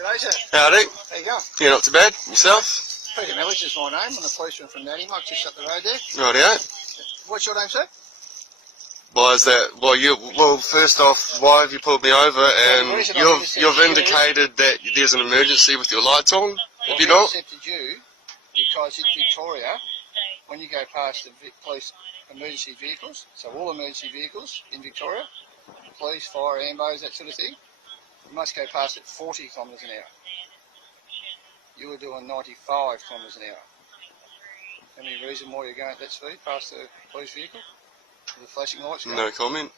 G'day, sir. Howdy. How you going? Yeah, not too bad. Yourself? Peter Milledge is my name. I'm the policeman from Naddymok, just up the road there. Rightio. What's your name, sir? Why is that? Well, first off, why have you pulled me over? And you've indicated that there's an emergency with your lights on. Have you not? I accepted you because in Victoria, when you go past the police emergency vehicles, so all emergency vehicles in Victoria, police, fire, ambos, that sort of thing, you must go past at 40 kilometres an hour. You were doing 95 kilometres an hour. Any reason why you're going at that speed past the police vehicle? With the flashing lights going? No comment.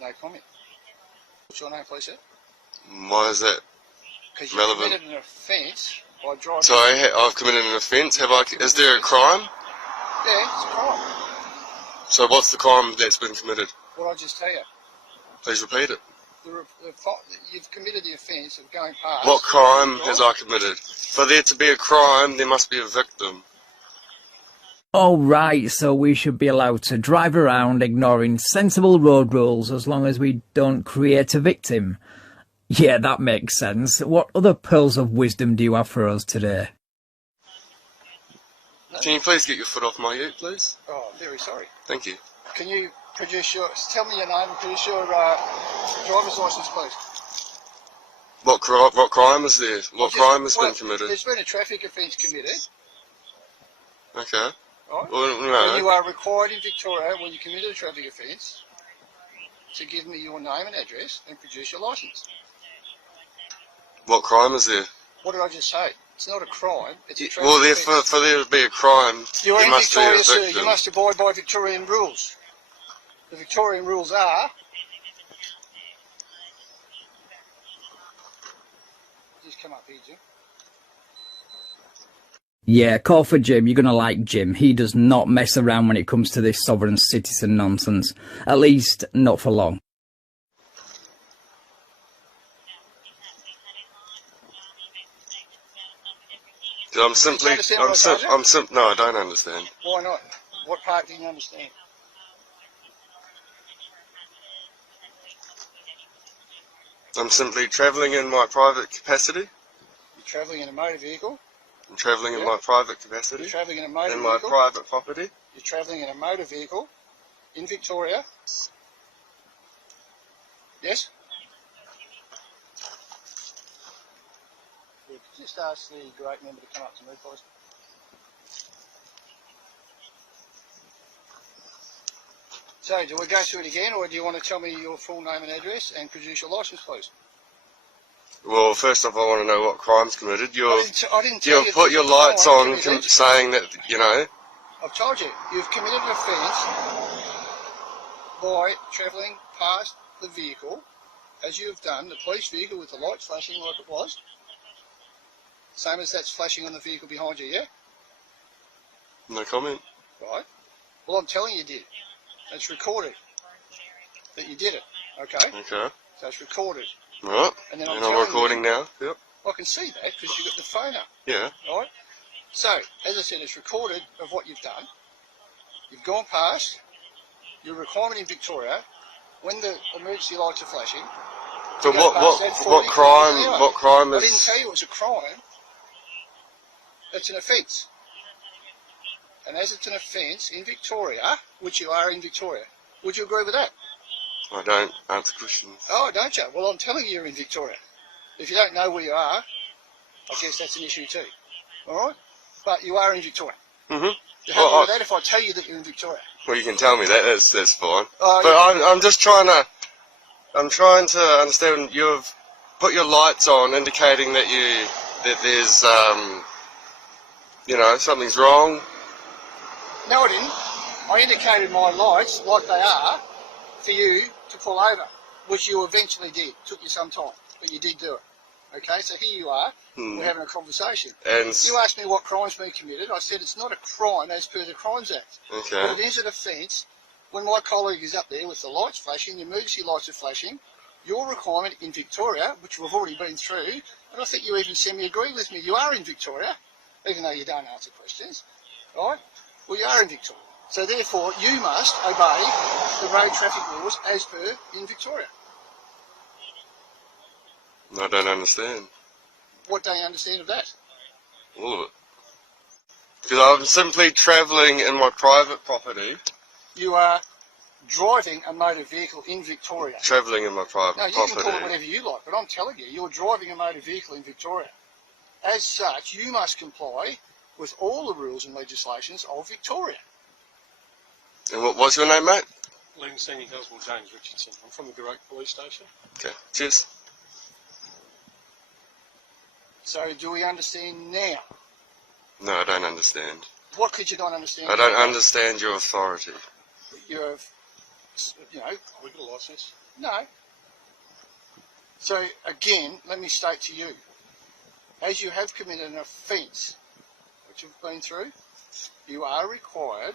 No comment. What's your name, please, sir? Why is that because you relevant? committed an offence by driving... So I've committed an offence. Have I? Is there a crime? Yeah, it's a crime. So what's the crime that's been committed? What I just tell you. Please repeat it. You've committed the offence of going past... What crime has I committed? For there to be a crime, there must be a victim. Oh, right, so we should be allowed to drive around ignoring sensible road rules as long as we don't create a victim. Yeah, that makes sense. What other pearls of wisdom do you have for us today? Can you please get your foot off my ute, please? Oh, very sorry. Thank you. Can you tell me your name and produce your driver's licence, please? What crime is there? What crime has been committed? There's been a traffic offence committed. Okay. Right? Well, no. And you are required in Victoria, when you commit a traffic offence, to give me your name and address and produce your licence. What crime is there? What did I just say? It's not a crime, it's a traffic Well, offence. for there to be a crime, You're there in must Victoria, be a sir. victim. You must abide by Victorian rules. The Victorian rules are... Just come up here, Jim. Yeah, call for Jim. You're going to like Jim. He does not mess around when it comes to this sovereign citizen nonsense. At least, not for long. No, I don't understand. Why not? What part do you understand? I'm simply travelling in my private capacity. You're travelling in a motor vehicle. I'm travelling in my private capacity. You're travelling in a motor in vehicle. my private property. You're travelling in a motor vehicle in Victoria. Yes? Yeah, just ask the great member to come up to me, please. So, do we go through it again, or do you want to tell me your full name and address and produce your licence, please? Well, first off, I want to know what crime's committed. I didn't tell you put your lights on saying that, you know... I've told you, you've committed an offence by travelling past the vehicle, as you have done, the police vehicle with the lights flashing like it was. Same as that's flashing on the vehicle behind you, yeah? No comment. Right. Well, I'm telling you did. It's recorded that you did it, okay? Okay. So it's recorded. Right. And then I'm recording now. Yep. I can see that because you've got the phone up. Yeah. Right? So, as I said, it's recorded of what you've done. You've gone past your requirement in Victoria when the emergency lights are flashing. So what crime is... I didn't tell you it was a crime. It's an offence. And as it's an offence in Victoria, which you are in Victoria, would you agree with that? I don't answer questions. Oh, don't you? Well, I'm telling you you're in Victoria. If you don't know where you are, I guess that's an issue too. All right? But you are in Victoria. Mm-hmm. You're happy with that if I tell you that you're in Victoria? Well, you can tell me that. That's fine. But I'm just trying to... I'm trying to understand. You've put your lights on, indicating that there's you know, something's wrong. No, I didn't. I indicated my lights like they are for you to pull over, which you eventually did. Took you some time, but you did do it. Okay, so here you are. We're having a conversation. And you asked me what crime's been committed. I said it's not a crime as per the Crimes Act. Okay. But it is an offence when my colleague is up there with the lights flashing, the emergency lights are flashing. Your requirement in Victoria, which we've already been through, and I think you even semi-agree with me, you are in Victoria, even though you don't answer questions, right? Well, you are in Victoria. So therefore, you must obey the road traffic laws as per in Victoria. I don't understand. What don't you understand of that? All of it. Because I'm simply travelling in my private property. You are driving a motor vehicle in Victoria. Travelling in my private property. No, you can call it whatever you like, but I'm telling you, you're driving a motor vehicle in Victoria. As such, you must comply with all the rules and legislations of Victoria. And what's your name, mate? Leading Senior Constable James Richardson. I'm from the Direct Police Station. Okay, cheers. So do we understand now? No, I don't understand. What could you not understand? I don't understand your authority. You have, you know... We got a licence. No. So, again, let me state to you, as you have committed an offence, which you've been through, you are required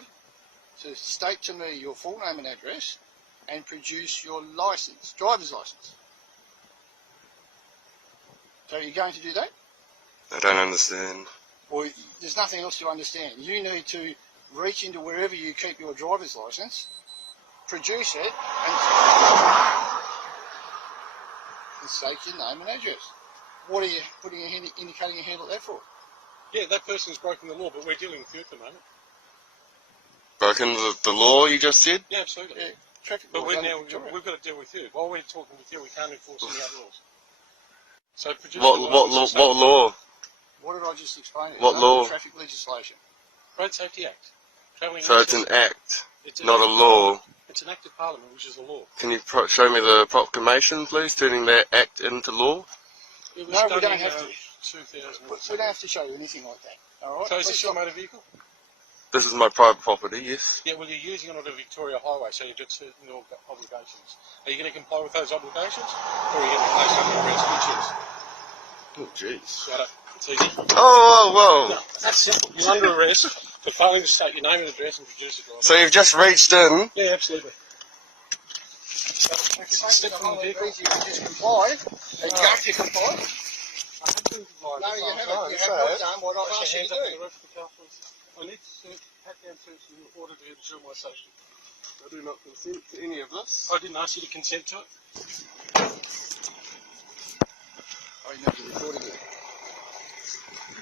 to state to me your full name and address and produce your licence, driver's licence. So you're going to do that? I don't understand. Well, there's nothing else to understand. You need to reach into wherever you keep your driver's licence, produce it, and state your name and address. What are you putting indicating your hand like that for? Yeah, that person's broken the law, but we're dealing with you at the moment. Broken the law, you just said? Yeah, absolutely. Yeah, traffic But laws we've under Victoria. got to deal with you. While we're talking with you, we can't enforce any other laws. So produce What law? What did I just explain? What Under law? the traffic legislation. Road Safety Act. Travelling So it's an act, It's an not a act of law. Parliament. It's an act of Parliament, which is the law. Can you show me the proclamation, please, turning that act into law? It was No, we done don't in, have to. 2000. We don't have to show you anything like that. All right? So is this your motor vehicle? This is my private property, yes. Yeah, well, you're using it on a Victoria highway, so you've got certain obligations. Are you going to comply with those obligations, or are you going to place under arrest, which is? Oh, jeez. Right up. It's easy. Oh, whoa. No, that's simple. You're under arrest for failing to state your name and address and produce a driver. So you've just reached in. Yeah, absolutely. Step from the vehicle. You can just comply. And you have to comply. No, you haven't. You have not done what I've asked you to do. I need to pat down search in order to ensure my safety. I do not consent to any of this. I didn't ask you to consent to it. Oh, you never recorded it.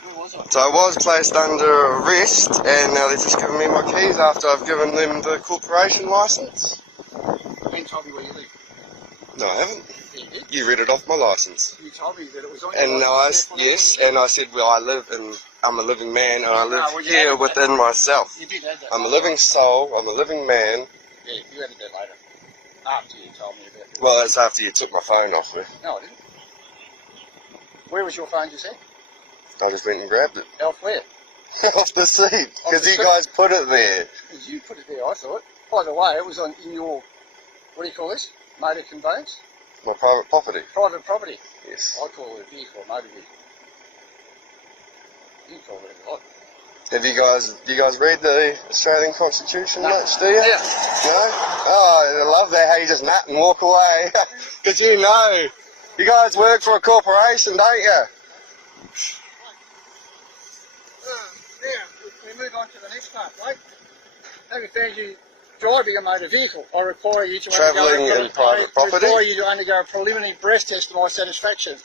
Where was I? So I was placed under arrest, and now they're just giving me my keys after I've given them the corporation licence. You told me where you live. No, I haven't. Yeah, you did. You read it off my licence. You told me that it was on And your now license. and I said, well, I'm a living man, and I live well, you here added within myself. You did add that. I'm a living soul, I'm a living man. Yeah, you added that later. After you told me about it. Well, that's after you took my phone off me. No, I didn't. Where was your phone just then? I just went and grabbed it. Elsewhere. Off the seat, because the you seat? guys put it there. You put it there, I thought. By the way, it was in your, what do you call this? Motor conveyance? My private property. Private property. Yes. I call it a vehicle, a motor vehicle. You can call it whatever you like. Have do you guys read the Australian Constitution No. much, do you? Yeah. No? Oh, I love that, how you just nut and walk away. Because you know, you guys work for a corporation, don't you? Now, we move on to the next part, right? Having found you driving a motor vehicle, I require you to Travelling in private property? require you to undergo a preliminary breath test to my satisfaction,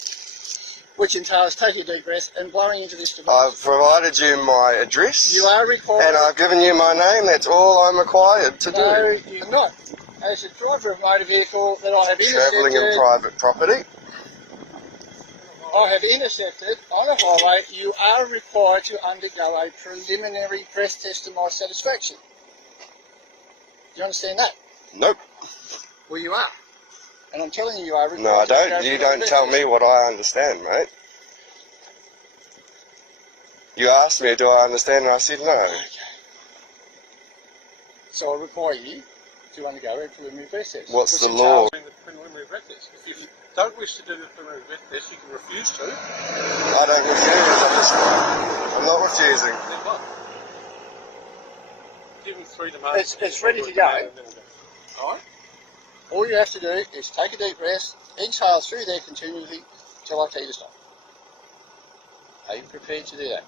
which entails taking a deep breath and blowing into this device. I've provided you my address. You are required... And I've given you my name, that's all I'm required to do. No, you're not. As a driver of a motor vehicle that I have Travelling in intercepted... private property. I have intercepted on a highway, you are required to undergo a preliminary breath test to my satisfaction. Do you understand that? Nope. Well, you are. And I'm telling you, you are required No, I to go don't. You through a don't breath tell test. me what I understand, mate. You asked me, do I understand? And I said no. Okay. So I require you to undergo a preliminary breath test. What's which the law? The preliminary breath test. If you don't wish to do the preliminary breath test, you can refuse to. I don't refuse. I'm not refusing. Then what? Give them 3 tomatoes. It's ready to go. Alright? All you have to do is take a deep breath, exhale through there continually till I tell you to stop. Are you prepared to do that?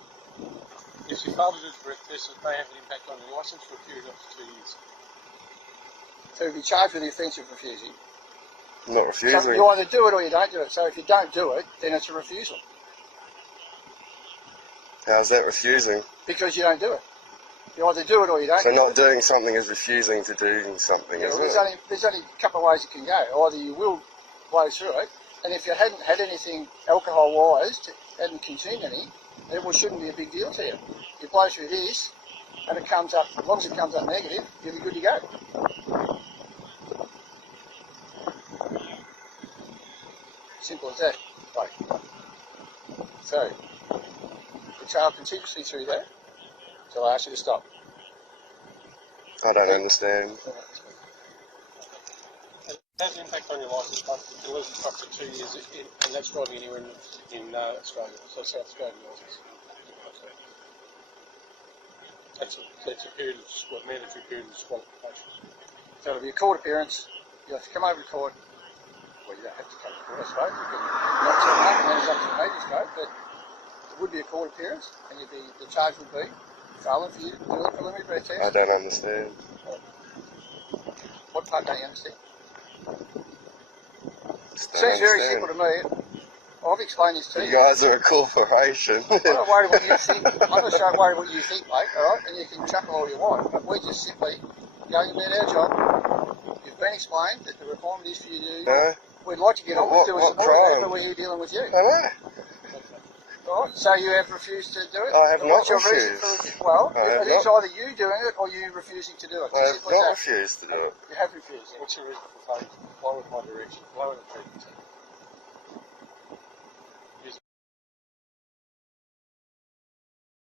If you fail to do the breath test, it may have an impact on your licence for a period of up to 2 years. So you'll be charged with the offence of refusing. I'm not refusing. So you either do it or you don't do it. So if you don't do it, then it's a refusal. How's that refusing? Because you don't do it. You either do it or you don't. So not doing something is refusing to do something, isn't it? There's only a couple of ways it can go. Either you will blow through it, and if you hadn't had anything alcohol-wise, hadn't consumed any, it shouldn't be a big deal to you. You blow through this, and it comes up, as long as it comes up negative, you'll be good to go. Simple as that. Right. So, the tail continuously through there, so I ask you to stop. I don't understand. It has an impact on your licence, but you can lose it up to 2 years, and that's driving anywhere in Australia, so South Australian licence. That's a period of mandatory period of disqualification. So it'll be a court appearance. You have to come over to court. Well, you don't have to come to court, I suppose. You can not turn up, and then it's up to the magistrate, but it would be a court appearance, and the charge would be failing for you to do a preliminary breath test. I don't understand. What part don't you understand? Seems very simple to me. I've explained this to you. You guys are a corporation. I'm not worried what you think. I'm not so worried what you think, mate, alright? And you can chuckle all you want, but we're just simply going about our job. You've been explained that the requirement is for you to do. No. We'd like to get on with doing some more, crime? but we're here dealing with you. I know. Alright, so you have refused to do it? I have And not what's your reason refused. for well, I have it's not. either you doing it or you refusing to do it. I have Simple as not that. refused to do it. You have refused. What's your reason for failing? Follow my direction, follow the treatment.